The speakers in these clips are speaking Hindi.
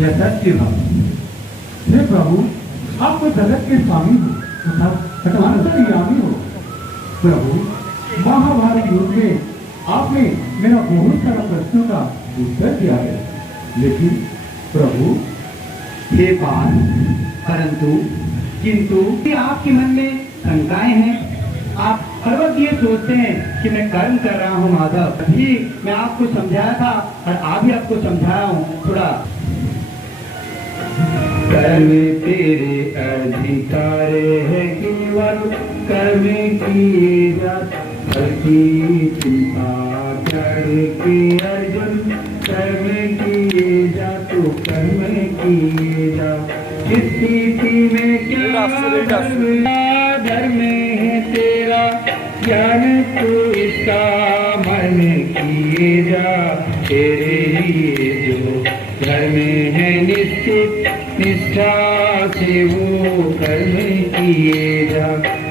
यशस्वी हो। हे प्रभु, आप तो जगत के स्वामी हो तथा अंतर्यामी हो। प्रभु, महाभारत युद्ध में आपने मेरा बहुत सारा प्रश्नों का उत्तर दिया है, लेकिन प्रभु हे पार्थ, परंतु किंतु आपके मन में शंकाएं हैं। आप हर वक्त ये सोचते हैं कि मैं कर्म कर रहा हूँ माधव। अभी मैं आपको समझाया था और आप भी आपको समझाया हूँ थोड़ा। कर्म तेरे अधिकार है केवल कर्म किए जा, फल की चिंता करके अर्जुन कर्म किए जा, तो कर्म किए जा। इस स्थिति में क्या धर्म है तेरा, ज्ञान तो इसका मन किए जा। तेरे लिए जो धर्म है निश्चित निष्ठा से वो कर्म किए जा।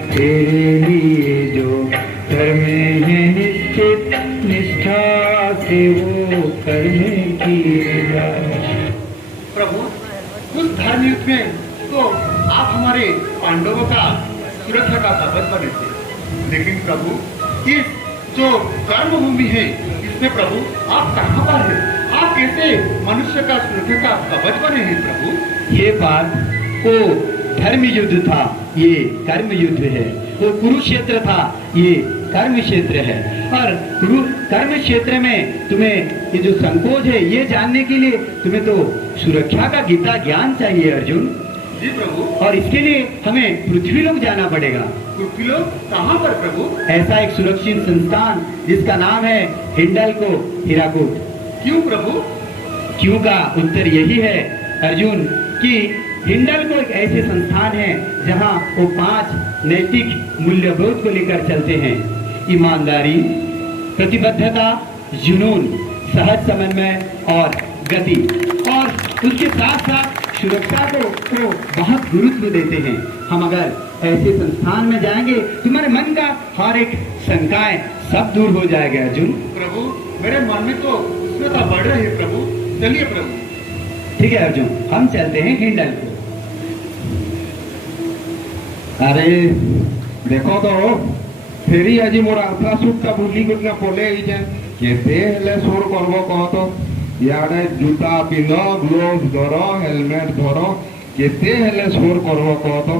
तेरे लिए जो धर्म है निश्चित निष्ठा से वो कर्म किए जा। प्रभु, उस धर्म युद्ध में तो आप हमारे पांडवों का सुरक्षा का कवच बने थे, लेकिन प्रभु इस जो कर्म भूमि है इसमें प्रभु आप कहाँ पर हैं? आप कैसे मनुष्य का सुरक्षा का कवच बने हैं प्रभु? ये बात वो धर्म युद्ध था, ये कर्म युद्ध है। वो कुरुक्षेत्र था, ये कर्म क्षेत्र है। और कर्म क्षेत्र में तुम्हें ये जो संकोच है ये जानने के लिए तुम्हें तो सुरक्षा का गीता ज्ञान चाहिए अर्जुन। जी प्रभु। और इसके लिए हमें पृथ्वी लोक जाना पड़ेगा। पृथ्वी लोक कहाँ पर प्रभु? ऐसा एक सुरक्षित संस्थान जिसका नाम है हिंडल्को हीराकुद। क्यों प्रभु? क्यों का उत्तर यही है अर्जुन कि हिंडल्को एक ऐसे संस्थान है जहाँ वो 5 नैतिक मूल्यबोध को लेकर चलते हैं। ईमानदारी, प्रतिबद्धता, जुनून, सहज समन्वय और गति, और उसके साथ साथ सुरक्षा को बहुत गुरुत्व देते हैं। हम अगर ऐसे संस्थान में जाएंगे तुम्हारे मन का हर एक शंकाएं सब दूर हो जाएगा अर्जुन। प्रभु, मेरे मन में तो उष्णता बढ़ रही है प्रभु। चलिए प्रभु। ठीक है अर्जुन, हम चलते हैं हिंडल को। अरे देखो तो फेरी आज मोर आल्फा सूट का भूली गुना पले केते हेले सोर करबो कह तो याडे जूता पिंध, ग्लोव्स धर, हेलमेट धर, केते हेले सोर करबो कह तो।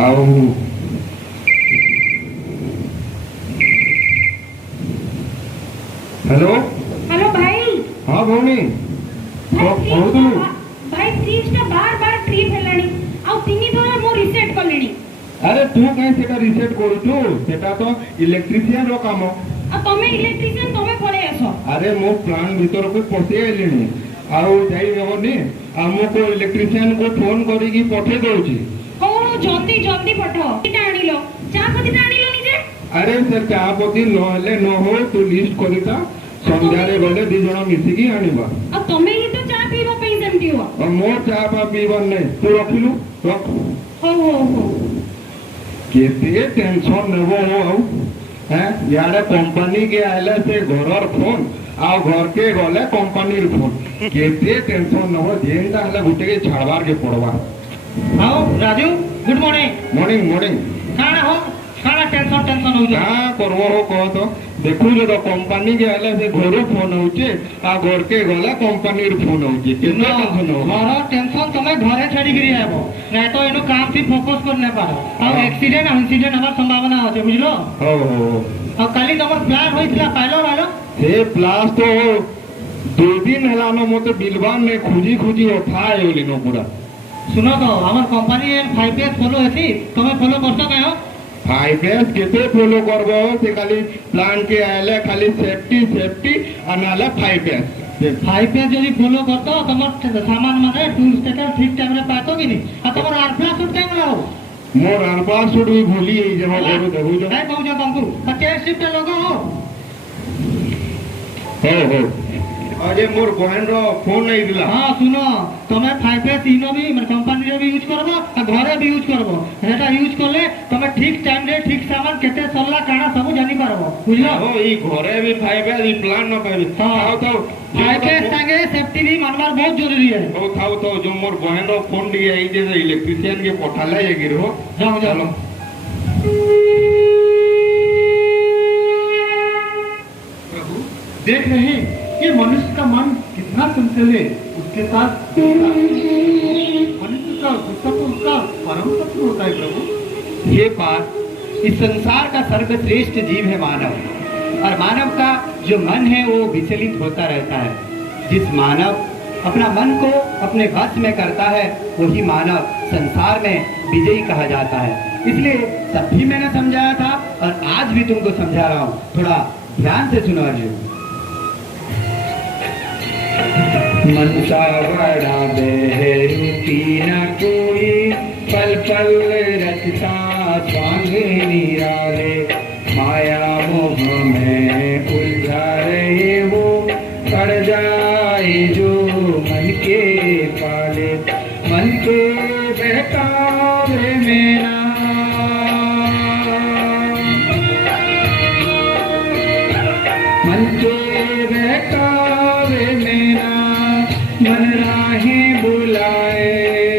आउ हेलो हेलो भाई। हाँ भौणी कहूँ भाई फ्रिज बार ट्रिप हेलानी आउ तिनी थोड़ा मो रिसेट करलेनी। अरे तू कहीं सेटा रिसेट करूचु, सेटा तो इलेक्ट्रिशियन रो काम। आ तमे इलेक्ट्रिशियन तमे पळे आसो। अरे मो प्लान भीतर को पसे आइलेनी आउ जाई हेबनी। हमको इलेक्ट्रिशियन को फोन करिकी पठे दउची। ओ जल्दी पठाओ। किटा आनिलो? चापती आनिलो निजे? अरे सर चापती न हेले न हो तू लिस्ट करिता संध्यारे गले दी जण मिसिकी आनिबा। आ तमे ही तो चा पीबो पई सेमती हो। और मोर चा पा पीबन नै तू रखिलु रख। हो केते टेंशन नेबो हो हैं? याडे कंपनी के आइले से घरर फोन आ घर के गले कंपनी फोन। केते टेंशन नेबो जेनता हला गुटे के छाड़बार के पड़वा। आओ Raju, good morning. Morning morning. खाना हो, खाना टेंशन हो जा। का करबो हो कह तो देखु जो तो कंपनी के आइले से घरो फोन होचे आ घर के गला कंपनी फोन होचे। केते टेंशन हो? मोर टेंशन तमे घरे छाड़ी गिरी आबो, नै तो एनु काम थी फोकस कर नै पारो। आ एक्सीडेंट हमार संभावना होचे बुझलो। हो आ काली तमर प्लान होइतला पाइलो से प्लास तो 2 दिन हेलानो मते बिलबान ने खुजी उठाए ओलिनो पूरा। सुनो तो हमार कंपनी 5S फॉलो हेसी, तमे फॉलो करतो काय हो? 5S केते फॉलो करबो से खाली प्लान के आइले खाली सेफ्टी आ नाले 5S 5S जदी फॉलो करतो तमर सामान माने टूल स्टेटस ठीक टाइम रे पातो कि नी? आ तमर आरप्ला सूट टाइम लाओ। मोर अनपा सूट भी भूली जमा करू देखु जो। काय कहू जो तुमको 50 शिफ्ट लोग हो। अजे मोर बहन रो फोन नहीं दिला। हां सुनो, तमे 5S इनो भी मन कंपनी रे भी यूज करबो आ घरे भी यूज करबो। एटा यूज करले तमे ठीक टाइम रे ठीक सामान केते सरला काना सब जानि पारो। पारबो बुझलो हो ई घरे भी खाइबे ई प्लान न करबे हाँ। थाओ थाओ खाइके संगे सेफ्टी भी मानवार बहुत जरूरी है हो थाओ थाओ जो मोर बहन रो फोन दिए आई जे इलेक्ट्रिशियन के पठाले ये गिरो जाओ जाओ प्रभु देख रहे हैं कि मनुष्य का मन कितना चंचल है, उसके साथ मनुष्य का गुस्सा तो उसका परम शत्रु होता है प्रभु। ये बात, इस संसार का सर्वश्रेष्ठ जीव है मानव, और मानव का जो मन है वो विचलित होता रहता है। जिस मानव अपना मन को अपने वश में करता है वही मानव संसार में विजयी कहा जाता है। इसलिए तब भी मैंने समझाया था और आज भी तुमको समझा रहा हूँ, थोड़ा ध्यान से सुनो अर्जुन। मनसा बड़ा बेहरूपी न कोई, पल पल रचता स्वांग निराले, माया मोह में उलझा रहे वो, पड़ जाए जो मन के पाले, मन के बहकावे में ना मन के बहकावे में ना, मन राहें बुलाए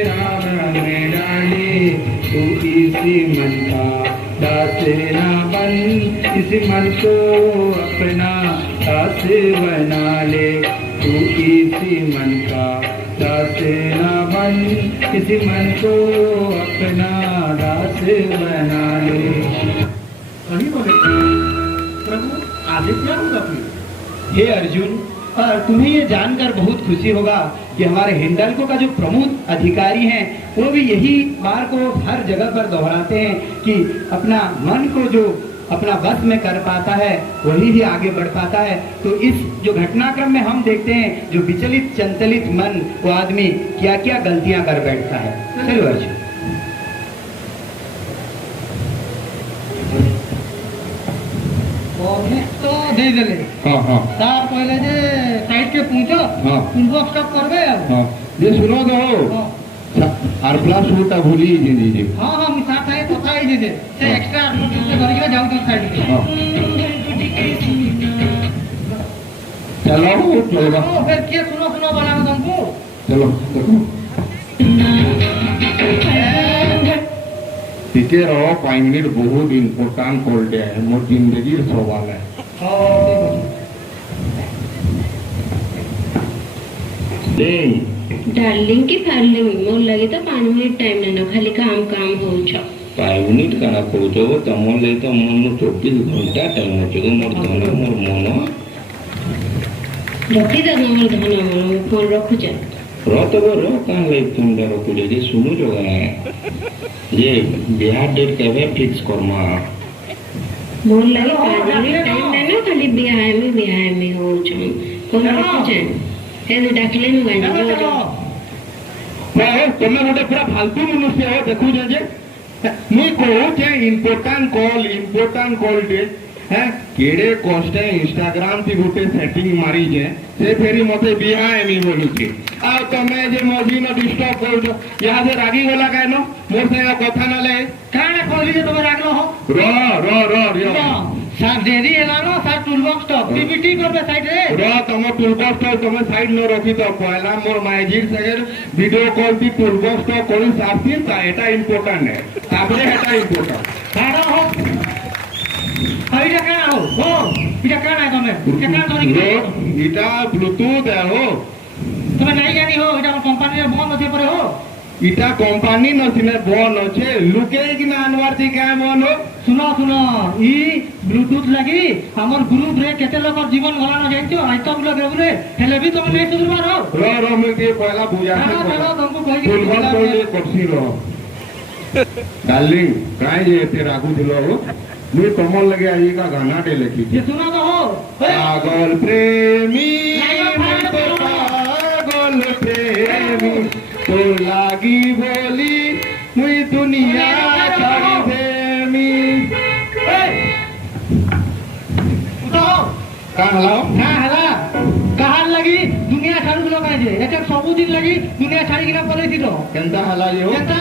राम में डाले, तू इसी मन का दास ना बन, इसी मन को अपना दास बना ले, तू इसी मन का दास ना बन, इसी मन को अपना दास बना ले। सही बोले प्रभु, आगे क्या होगा फिर? हे अर्जुन, और तुम्हें ये जानकर बहुत खुशी होगा कि हमारे हिंडल्को का जो प्रमुख अधिकारी हैं वो भी यही बार को हर जगह पर दोहराते हैं कि अपना मन को जो अपना बस में कर पाता है वही ही आगे बढ़ पाता है। तो इस जो घटनाक्रम में हम देखते हैं जो विचलित चंचलित मन वो आदमी क्या क्या गलतियां कर बैठता है। चलो अर्जुन। तो दे देले हां हां तार पहले जे साइड के पूछो हाँ। पूर्व स्टॉप करबे अब हां ये सुनो तो आर प्लस होता भूली जी हां हां मिसा थाए কথা ही दे से एक्स्ट्रा से धरि के जाऊ तो साइड के हां चलो चलो ओ फिर के सुनो सुनो बनाओ तुमको चलो देखो ठीक है रहो 5 मिनट बहुत इम्पोर्टेंट कॉल डे है मोर जिंदगी सवाल है डार्लिंग की फार्लिंग मोर लगे तो 5 मिनिट टाइम ना खाली काम काम हो छ 5 मिनिट काना कहतो तमन ले तो मन 24 घंटा टाइम होचो मोर धन मोर मन रखी दे मोर धन मोर फोन रखु जा रत रो कान ले तुम रखु जे सुनु जो ये बिहार डेट केवे फिक्स करमा मोर लगे 5 मिनिट टाइम ना खाली बियाह में हो छ फोन रखु जा हे डाकले में गाड़ी जो जो मैं तुम्हें गोटे पूरा फालतू मनुष्य हो देखु जे मुई कहू जे इम्पोर्टेंट कॉल डे है केड़े कोस्टे इंस्टाग्राम थी गोटे सेटिंग मारी जे से फेरी मते बिहा एमी बोलू छी आ तमे जे मजी न डिस्टर्ब कर दो यहां से रागी गला काहे न मोर से कथा न ले काहे कहली जे तुम रागलो हो रो सर देरी है ना सर टूल बॉक्स तो पीपीटी करबे साइड रे रो तुम टूल बॉक्स तो तुम साइड न रखी तो पहला मोर मैजिक सगर वीडियो कॉल थी टूल बॉक्स तो कोई साथी ता एटा इंपोर्टेंट है तापरे एटा इंपोर्टेंट सारा हो इटा काना हो इटा काना है तुमे इटा काना धरि के इटा ब्लूटूथ है हो तुमे नहीं जानी हो इटा कंपनी रे बंद होते परे हो इटा कंपनी न सिने बन होचे लुके कि ना अनवर थी क्या बन हो सुनो सुनो ई ब्लूटूथ लगी हमर ग्रुप रे केते लोग जीवन गला न जाइतो आज तो लोग रे हेले भी तुम नहीं सुनबार हो रो मैं के पहला बुझा हां चलो तुमको कहि फुल बॉल तो ये कोसी रो डार्लिंग काय जे ते राखू दिलो हो मुझे कमल लगे आई का गाना डे लिखी ये सुना तो हो पागल प्रेमी पागल प्रेमी तो लागी बोली मुई दुनिया छोड़ देमी का हलाओ ना हला कहां लगी दुनिया छाड़ के लोग आए जे एटा सब दिन लगी दुनिया छाड़ी के ना पले थी तो केंता हला जे हो केंता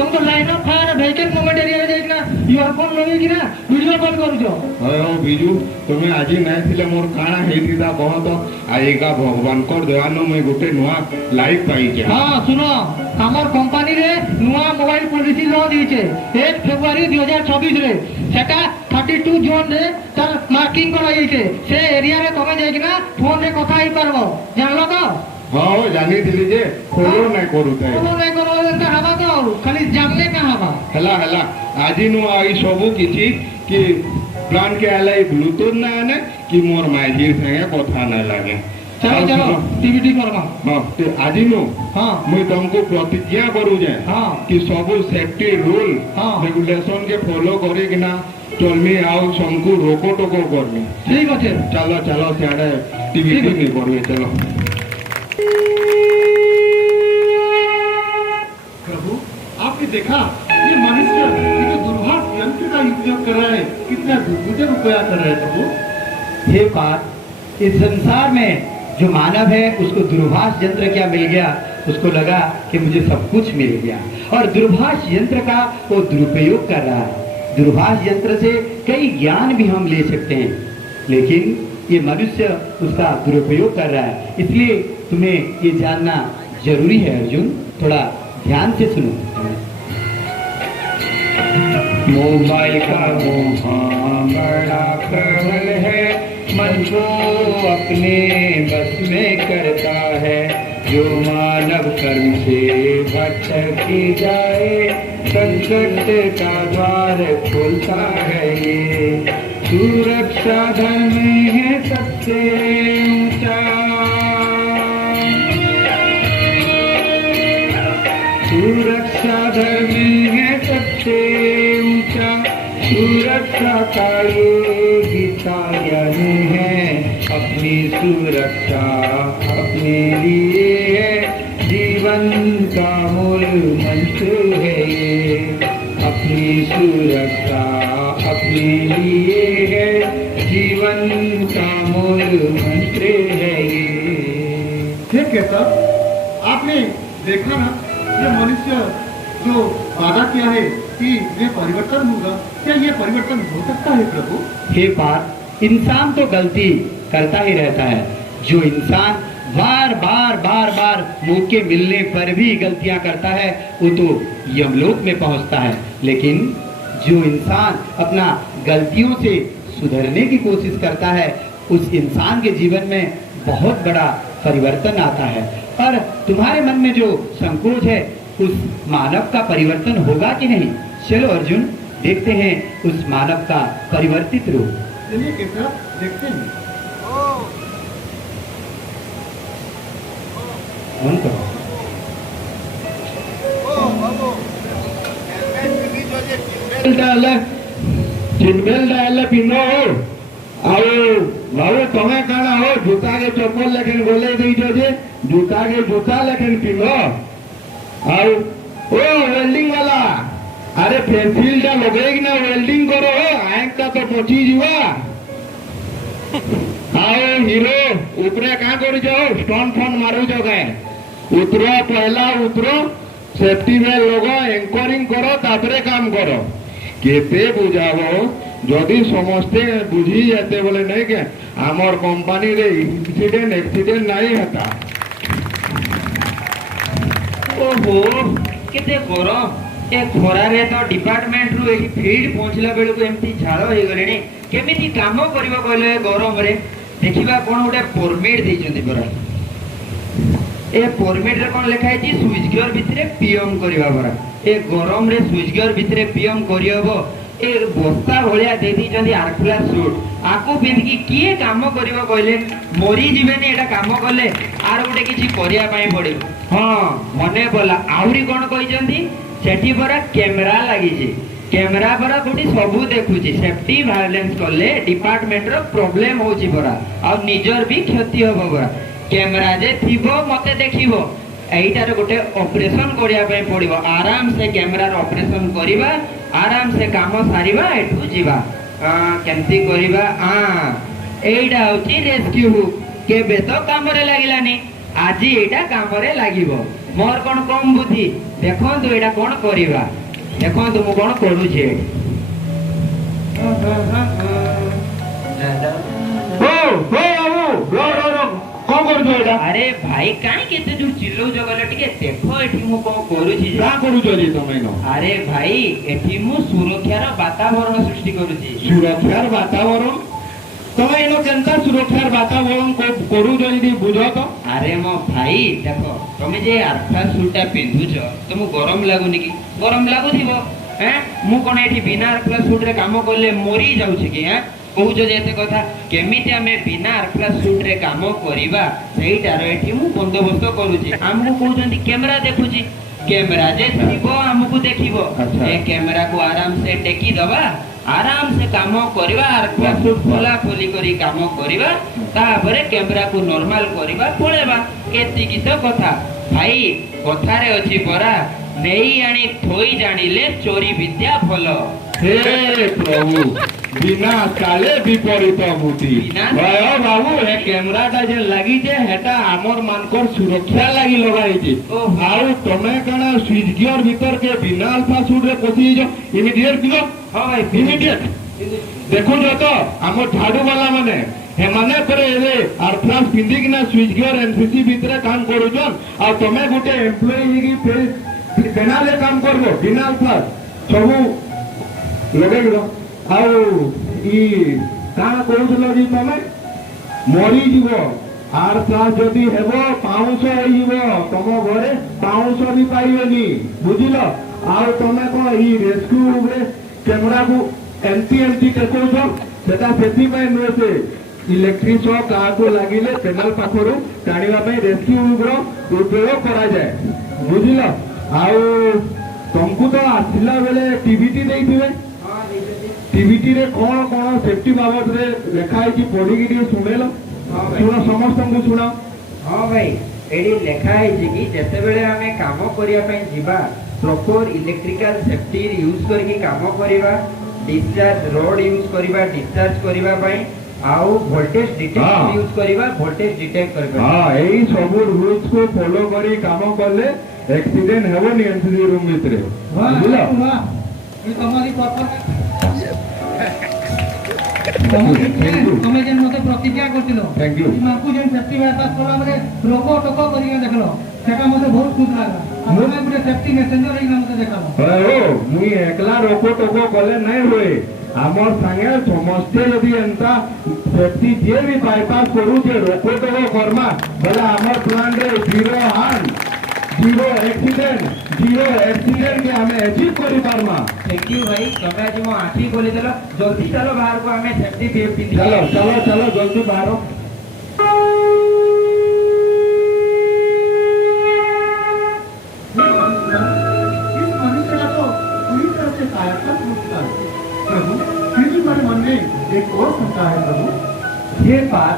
तुमको line of fire vehicle movement area रे जाइना इयरफोन लगे कि ना वीडियो कॉल करूछो। अयो बिजू तुम्हें आज नहीं थिले मोर काना हेतिदा कह तो आइका भगवान कर देवानो मैं गोटे नुआ लाइफ पाई जे। हां सुनो हमर कंपनी रे नुआ मोबाइल पॉलिसी लॉन्च हिचे 1 फरवरी 2026 रे सेटा 32 जोन रे तार मार्किंग करा हिचे से एरिया रे तमे जाई कि ना फोन रे कथा ही परबो जानलो तो। हाँ जानी दिली जे फॉलो नहीं करू थे फॉलो नहीं करो एंता हवा तो खाली जानले का हवा हला हला आजी नु आई सबु किछि कि प्लान के आले ब्लूटूथ ना आने कि मोर माइजी संगे कथा ना लागे। चलो चलो टीवीटी करमा। हां ते आजी नु हां मुई तुमको प्रतिज्ञा करू जे हां कि सबु सेफ्टी रूल हाँ। रेगुलेशन के फॉलो करे कि ना चलमी आउ संकु रोको टोको करमी। ठीक अछि चलो चलो सियाडे टीवी नहीं करबे चलो। प्रभु आपने देखा ये मनुष्य ये जो दूरभाष यंत्र का उपयोग कर रहा है कितना दुर्बुद्धि रुपया कर रहा है प्रभु। हे पार्थ इस संसार में जो मानव है उसको दूरभाष यंत्र क्या मिल गया, उसको लगा कि मुझे सब कुछ मिल गया और दूरभाष यंत्र का वो दुरुपयोग कर रहा है। दूरभाष यंत्र से कई ज्ञान भी हम ले सकते हैं, लेकिन ये मनुष्य उसका दुरुपयोग कर रहा है। इसलिए तुम्हें ये जानना जरूरी है अर्जुन, थोड़ा ध्यान से सुनो। मोबाइल का मोह बड़ा प्रबल है, मन को अपने बस में करता है। जो मानव कर्म से भटक जाए संकट का द्वार खोलता है ये। सुरक्षा धर्म है सबसे ऊंचा, सुरक्षा धर्म है सबसे ऊंचा। सुरक्षा का ये गीता ज्ञान है, अपनी सुरक्षा अपने लिए है, जीवन का मूल मंत्र है ये। अपनी सुरक्षा अपने लिए है, जीवन का मूल मंत्र है ये। ठीक है सर, आपने देखा ना ये मनुष्य जो वादा किया है कि ये परिवर्तन होगा, क्या ये परिवर्तन हो सकता है प्रभु? हे पार्थ, इंसान तो गलती करता ही रहता है। जो इंसान बार बार मौके मिलने पर भी गलतियां करता है वो तो यमलोक में पहुंचता है, लेकिन जो इंसान अपना गलतियों से सुधरने की कोशिश करता है उस इंसान के जीवन में बहुत बड़ा परिवर्तन आता है। और तुम्हारे मन में जो संकोच है उस मानव का परिवर्तन होगा कि नहीं? चलो अर्जुन देखते हैं उस मानव का परिवर्तित रूप। चलिए कैसा देखते हैं। चिनबेल डाले पिनो आओ बाबू तुम्हें कहना हो जूता के चप्पल लेकिन बोले दीजो जे जूता के जूता लेकिन पिनो आओ ओ वेल्डिंग वाला अरे पेंसिल टा लगेगी ना वेल्डिंग करो आंख का तो पची जीवा आओ हीरो ऊपरे कहाँ कर जाओ स्टोन फोन मारू जो गए उतरो पहला उतरो सेफ्टी में लोगो एंकरिंग करो तापरे काम करो केते बुझाबो जदि समस्ते बुझी जाते बोले नहीं के आमर कंपनी रे एक्सीडेंट नहीं होता। ओहो केते गरम ए खरा रे तो डिपार्टमेंट रु एही फील्ड पहुंचला बेल को एमती झाळ होई गलेनी केमिति काम करबो कहले गरम रे देखिबा कोन उडे परमिट देइछन्ती परा ए परमिट रे कोन लिखा है स्विच गियर भितरे पीएम करबा परा ए गरम रे स्विच गियर भितरे पीएम करियबो ए बस्ता भलिया दे दिछन्ती आर्कुलर सूट आको पिंधकी किए काम करबो कहले मरी जीवेनी एटा काम करले आर गुटे किछि करिया पई पड़िबो। हां मने बोला आउरी कोन कहिसन्ती सेठी परा कैमरा लागि छै कैमरा परा कोठी सबु देखुची सेफ्टी वायलेंस करले डिपार्टमेंट रो प्रॉब्लम होची परा आ निजर भी क्षति होबो परा कैमरा जे थिबो मते देखिबो एइटार गोटे ऑपरेशन करिया पई पड़िबो आराम से कैमरा रो ऑपरेशन करिबा आराम से काम सारिबा एठू जीवा केमती करिबा एइटा होची रेस्क्यू हुक केबे तो काम रे लागिलानी आजी एटा काम रे लागिबो मोर कोन कम बुद्धि देखो एटा कौन करिबा देखो मु कौन करूछे कौन कर दो एटा अरे भाई काई केते जो चिल्लो जगले टिके देखो एठी मु को करूछि क्या करू जो तुम नो अरे भाई एठी मु सुरक्षार वातावरण सृष्टि करूछि सुरक्षार वातावरण तुम इनो केनता सुरक्षार वातावरण को करू जो यदि बुझो तो अरे मो भाई देखो तुम जे आर्था सूटा पिंधुछ तुम गरम लागुनी की गरम लागुथिबो हैं मु कोन एठी बिना आर्था सूट रे काम करले मरी जाउछि की हैं कहू जो जेते कथा केमिति हमें बिना आर्था सूट रे काम करिबा सेइटार एठी मु बंदोबस्त करूछि हमहु कहउछंती कैमरा देखुछि कैमरा जे थिबो हमहु देखिबो ए कैमरा को आराम से टेकी दबा आराम से काम करिबा आर्था सूट खोला खोली करी काम करिबा तापरे कैमरा को नॉर्मल करिबा पळेबा एति की तो कथा भाई कथारे अछि परा नेई आनी थोई जानिले चोरी विद्या भलो हे प्रभु बिना काले विपरीत बुद्धि भय बाबू हे कैमराटा जे लागि जे हेटा हमर मानकर सुरक्षा लागि लगाई जे आउ तमे कना स्विच गियर भीतर के बिना अल्फा सूट रे पसी जो इमीडिएट दियो हां इमीडिएट देखो जो तो हमर झाड़ू वाला माने हे माने करे ए अर्थात पिंदी किना स्विच गियर एनसीसी भीतर काम करूछन आ तमे गुटे एम्प्लॉई की फिर बिना ले काम करबो बिना अल्फा सब लगेगो आउ ई का कहउछलो जी तमे मरी जीवो आर क्लास जदी हेबो 500 होइबो तम घरे 500 भी पाइबेनी बुझिलो आउ तमे को ई रेस्क्यू रे कैमरा को एंटी कहउछो सेटा सेति पे नोसे इलेक्ट्रिक शॉक का को लागिले कैनाल पाखरु टाणीवा पे रेस्क्यू रो उपयोग करा जाए बुझिलो आउ तुमको तो आसिला बेले टीवीटी देइथिबे टीवीटी रे कोन कोन सेफ्टी बाबत रे लेखा है कि पढ़ी की सुनेलो सुनो समस्त को सुनाओ हां भाई एडी लेखा है कि जते बेले हमें काम करिया पे जीवा प्रॉपर इलेक्ट्रिकल सेफ्टी यूज करके काम करिवा डिस्चार्ज रोड यूज करिवा डिस्चार्ज करिवा पई आउ वोल्टेज डिटेक्ट यूज करिवा वोल्टेज डिटेक्ट करबा हां एई सब रूल्स को फॉलो करी काम करले एक्सीडेंट हेबोनी एनसीसी रूम भीतर बुझलो ये तुम्हारी पर्पस तुम्हें जेन मते प्रतिज्ञा करथिलो थैंक यू माकू जेन सेफ्टी बाईपास कोला मरे रोको टोको करिके देखलो सेटा मते बहुत खुश लागला हमें पूरे सेफ्टी मैसेंजर रे मते देखालो ओ मुई एकला रोको टोको कले नहीं होए हमर संगे समस्ते यदि एंता सेफ्टी जे भी बाईपास करू जे रोको टोको करमा बला हमर प्लान रे जीरो एक्सीडेंट के हमें अचीव करी पारमा थैंक यू भाई तमे आज मो आखी बोली देलो जल्दी चलो बाहर को हमें सेफ्टी पेप चलो चलो चलो जल्दी बाहर इस मनुष्य का तो पूरी तरह से कायाकल्प होता है प्रभु फिर भी मेरे मन में एक और शंका है प्रभु ये बात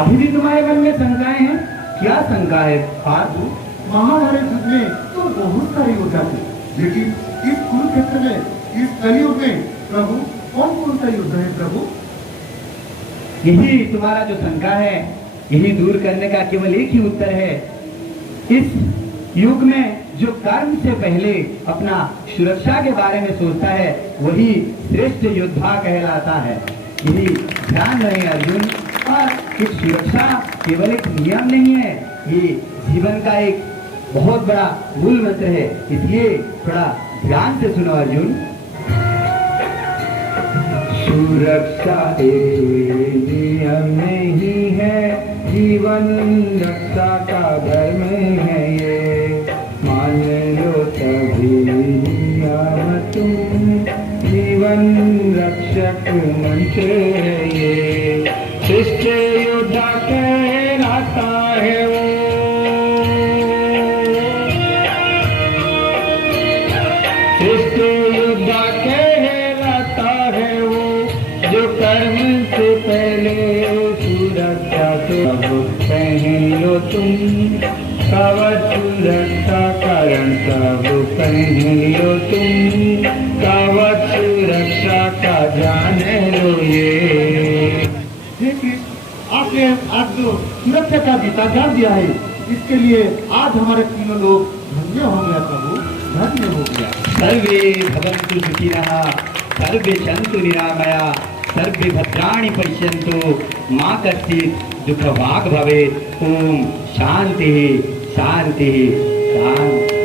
अभी भी तुम्हारे मन में शंकाएं हैं क्या शंका है फालतू महाभारत युद्ध में तो बहुत सारे योद्धा थे लेकिन इस कुरुक्षेत्र में इस कलयुग में प्रभु कौन कौन सा युद्ध है प्रभु यही तुम्हारा जो शंका है यही दूर करने का केवल एक ही उत्तर है इस युग में जो कर्म से पहले अपना सुरक्षा के बारे में सोचता है वही श्रेष्ठ योद्धा कहलाता है यही ध्यान रहे अर्जुन और इस सुरक्षा केवल एक नियम नहीं है ये जीवन का एक बहुत बड़ा मूल मंत्र है इसलिए थोड़ा ध्यान से सुनो अर्जुन सुरक्षा एक नियम नहीं है जीवन रक्षा का धर्म है ये मान लो तभी नियम तुम जीवन रक्षक मंच है ये श्रेष्ठ योद्धा कहलाता है वो श्रेष्ठ योद्धा कहलाता है वो जो कर्म से पहले सुरक्षा से पहन लो तुम कवच सुरक्षा कारण सब पहन लो तुम कवच सुरक्षा का जान लो ये आपने आज जो सुरक्षा का गीता ज्ञान दिया है इसके लिए आज हमारे तीनों लोग धन्य हो गया प्रभु धन्य हो गया। सर्वे भवन्तु सुखिनः, सर्वे सन्तु निरामया, सर्वे भद्राणि पश्यन्तु, मा कश्चित् दुःखभाग् भवेत्। ओम शांति शांति शांति।